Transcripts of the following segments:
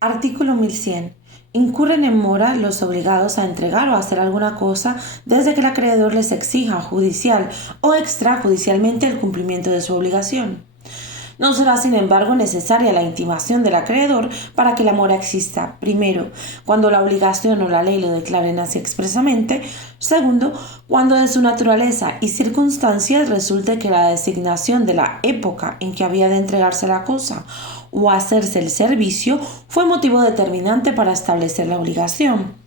Artículo 1100. Incurren en mora los obligados a entregar o hacer alguna cosa desde que el acreedor les exija judicial o extrajudicialmente el cumplimiento de su obligación. No será, sin embargo, necesaria la intimación del acreedor para que la mora exista. Primero, cuando la obligación o la ley lo declaren así expresamente. Segundo, cuando de su naturaleza y circunstancias resulte que la designación de la época en que había de entregarse la cosa o hacerse el servicio fue motivo determinante para establecer la obligación.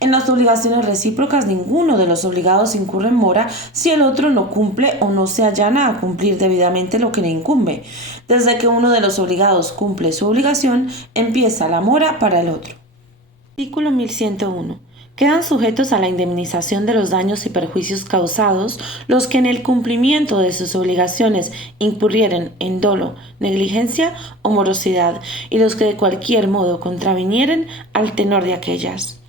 En las obligaciones recíprocas, ninguno de los obligados incurre en mora si el otro no cumple o no se allana a cumplir debidamente lo que le incumbe. Desde que uno de los obligados cumple su obligación, empieza la mora para el otro. Artículo 1101. Quedan sujetos a la indemnización de los daños y perjuicios causados los que en el cumplimiento de sus obligaciones incurrieren en dolo, negligencia o morosidad, y los que de cualquier modo contravinieren al tenor de aquellas.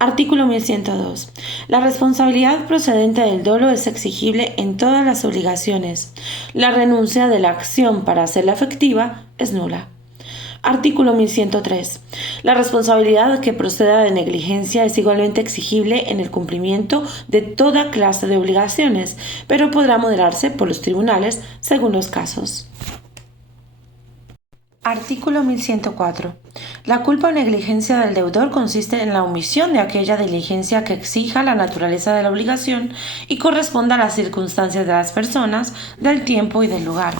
Artículo 1102. La responsabilidad procedente del dolo es exigible en todas las obligaciones. La renuncia de la acción para hacerla efectiva es nula. Artículo 1103. La responsabilidad que proceda de negligencia es igualmente exigible en el cumplimiento de toda clase de obligaciones, pero podrá moderarse por los tribunales según los casos. Artículo 1104. La culpa o negligencia del deudor consiste en la omisión de aquella diligencia que exija la naturaleza de la obligación y corresponda a las circunstancias de las personas, del tiempo y del lugar.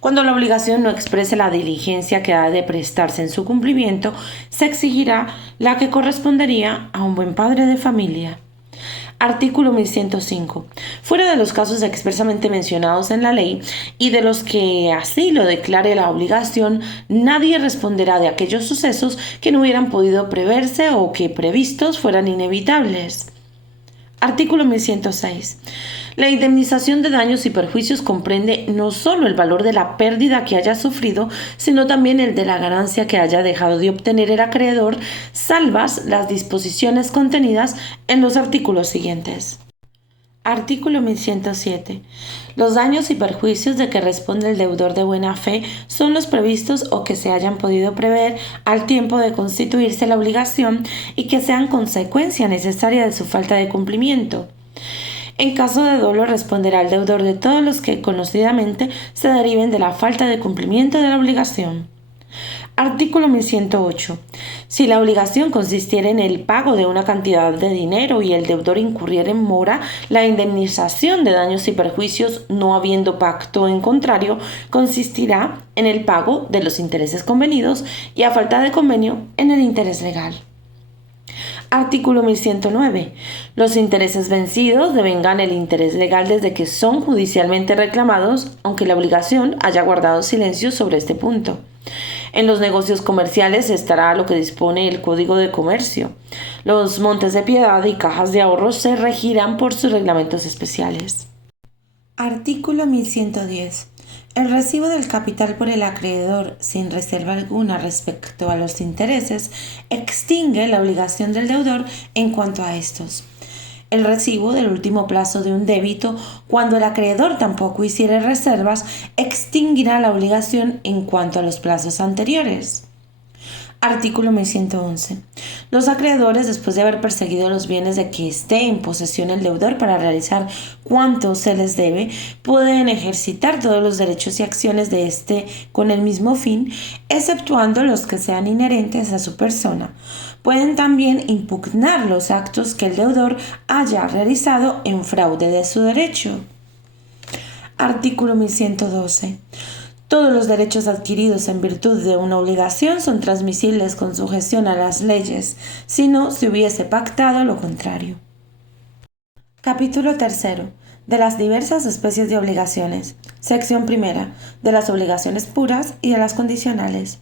Cuando la obligación no exprese la diligencia que ha de prestarse en su cumplimiento, se exigirá la que correspondería a un buen padre de familia. Artículo 1105. Fuera de los casos expresamente mencionados en la ley y de los que así lo declare la obligación, nadie responderá de aquellos sucesos que no hubieran podido preverse o que previstos fueran inevitables. Artículo 1106. La indemnización de daños y perjuicios comprende no solo el valor de la pérdida que haya sufrido, sino también el de la ganancia que haya dejado de obtener el acreedor, salvas las disposiciones contenidas en los artículos siguientes. Artículo 1107. Los daños y perjuicios de que responde el deudor de buena fe son los previstos o que se hayan podido prever al tiempo de constituirse la obligación y que sean consecuencia necesaria de su falta de cumplimiento. En caso de dolo responderá el deudor de todos los que conocidamente se deriven de la falta de cumplimiento de la obligación. Artículo 1108. Si la obligación consistiera en el pago de una cantidad de dinero y el deudor incurriera en mora, la indemnización de daños y perjuicios, no habiendo pacto en contrario, consistirá en el pago de los intereses convenidos y, a falta de convenio, en el interés legal. Artículo 1109. Los intereses vencidos devengan el interés legal desde que son judicialmente reclamados, aunque la obligación haya guardado silencio sobre este punto. En los negocios comerciales estará lo que dispone el Código de Comercio. Los montes de piedad y cajas de ahorros se regirán por sus reglamentos especiales. Artículo 1110. El recibo del capital por el acreedor, sin reserva alguna respecto a los intereses, extingue la obligación del deudor en cuanto a estos. El recibo del último plazo de un débito, cuando el acreedor tampoco hiciere reservas, extinguirá la obligación en cuanto a los plazos anteriores. Artículo 1111. Los acreedores, después de haber perseguido los bienes de que esté en posesión el deudor para realizar cuanto se les debe, pueden ejercitar todos los derechos y acciones de éste con el mismo fin, exceptuando los que sean inherentes a su persona. Pueden también impugnar los actos que el deudor haya realizado en fraude de su derecho. Artículo 1112. Todos los derechos adquiridos en virtud de una obligación son transmisibles con sujeción a las leyes, si no se hubiese pactado lo contrario. Capítulo 3. De las diversas especies de obligaciones. Sección primera. De las obligaciones puras y de las condicionales.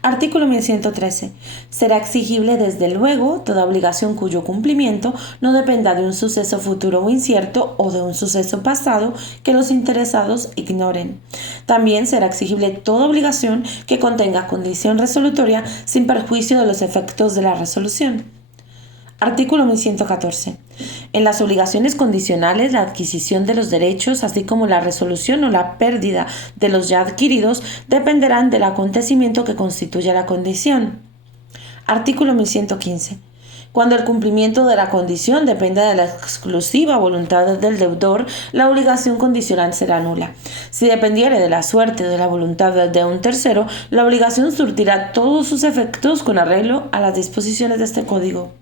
Artículo 1113. Será exigible desde luego toda obligación cuyo cumplimiento no dependa de un suceso futuro o incierto o de un suceso pasado que los interesados ignoren. También será exigible toda obligación que contenga condición resolutoria sin perjuicio de los efectos de la resolución. Artículo 1114. En las obligaciones condicionales, la adquisición de los derechos, así como la resolución o la pérdida de los ya adquiridos, dependerán del acontecimiento que constituya la condición. Artículo 1115. Cuando el cumplimiento de la condición dependa de la exclusiva voluntad del deudor, la obligación condicional será nula. Si dependiere de la suerte o de la voluntad de un tercero, la obligación surtirá todos sus efectos con arreglo a las disposiciones de este Código.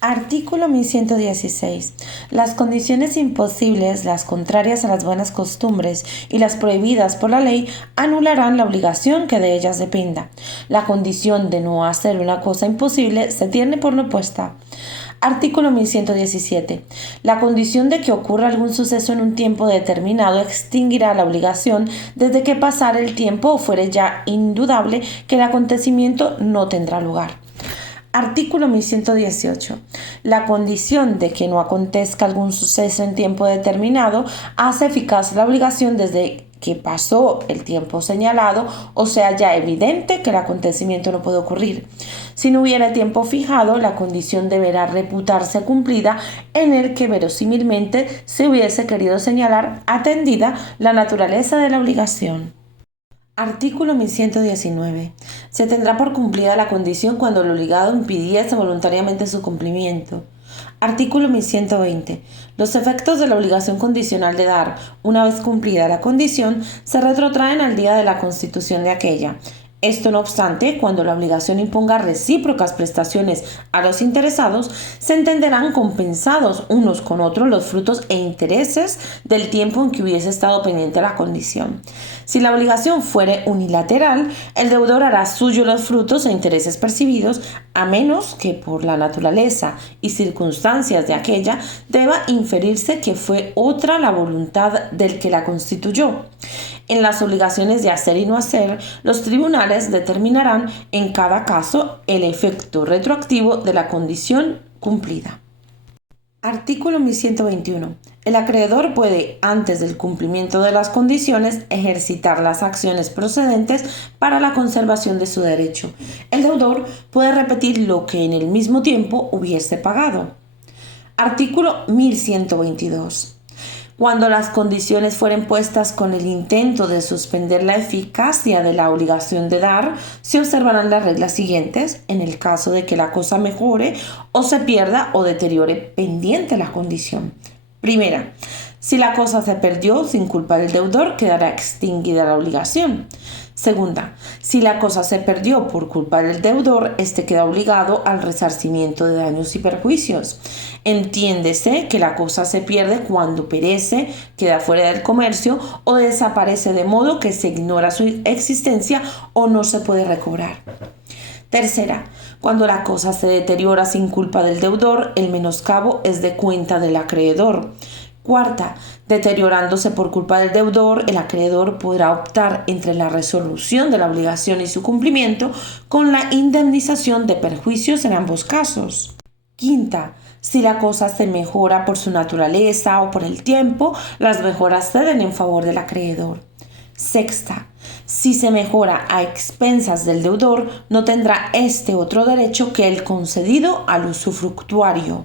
Artículo 1116. Las condiciones imposibles, las contrarias a las buenas costumbres y las prohibidas por la ley anularán la obligación que de ellas dependa. La condición de no hacer una cosa imposible se tiene por no puesta. Artículo 1117. La condición de que ocurra algún suceso en un tiempo determinado extinguirá la obligación desde que pasara el tiempo o fuere ya indudable que el acontecimiento no tendrá lugar. Artículo 1118. La condición de que no acontezca algún suceso en tiempo determinado hace eficaz la obligación desde que pasó el tiempo señalado o sea ya evidente que el acontecimiento no puede ocurrir. Si no hubiera tiempo fijado, la condición deberá reputarse cumplida en el que verosímilmente se hubiese querido señalar atendida la naturaleza de la obligación. Artículo 1119. Se tendrá por cumplida la condición cuando el obligado impidiese voluntariamente su cumplimiento. Artículo 1120. Los efectos de la obligación condicional de dar, una vez cumplida la condición, se retrotraen al día de la constitución de aquella. Esto no obstante, cuando la obligación imponga recíprocas prestaciones a los interesados, se entenderán compensados unos con otros los frutos e intereses del tiempo en que hubiese estado pendiente la condición. Si la obligación fuere unilateral, el deudor hará suyo los frutos e intereses percibidos, a menos que por la naturaleza y circunstancias de aquella deba inferirse que fue otra la voluntad del que la constituyó. En las obligaciones de hacer y no hacer, los tribunales determinarán en cada caso el efecto retroactivo de la condición cumplida. Artículo 1121. El acreedor puede, antes del cumplimiento de las condiciones, ejercitar las acciones procedentes para la conservación de su derecho. El deudor puede repetir lo que en el mismo tiempo hubiese pagado. Artículo 1122. Cuando las condiciones fueren puestas con el intento de suspender la eficacia de la obligación de dar, se observarán las reglas siguientes en el caso de que la cosa mejore o se pierda o deteriore pendiente la condición. Primera, si la cosa se perdió sin culpa del deudor, quedará extinguida la obligación. Segunda, si la cosa se perdió por culpa del deudor, éste queda obligado al resarcimiento de daños y perjuicios. Entiéndese que la cosa se pierde cuando perece, queda fuera del comercio o desaparece de modo que se ignora su existencia o no se puede recobrar. Tercera, cuando la cosa se deteriora sin culpa del deudor, el menoscabo es de cuenta del acreedor. Cuarta, deteriorándose por culpa del deudor, el acreedor podrá optar entre la resolución de la obligación y su cumplimiento con la indemnización de perjuicios en ambos casos. Quinta, si la cosa se mejora por su naturaleza o por el tiempo, las mejoras ceden en favor del acreedor. Sexta, si se mejora a expensas del deudor, no tendrá este otro derecho que el concedido al usufructuario.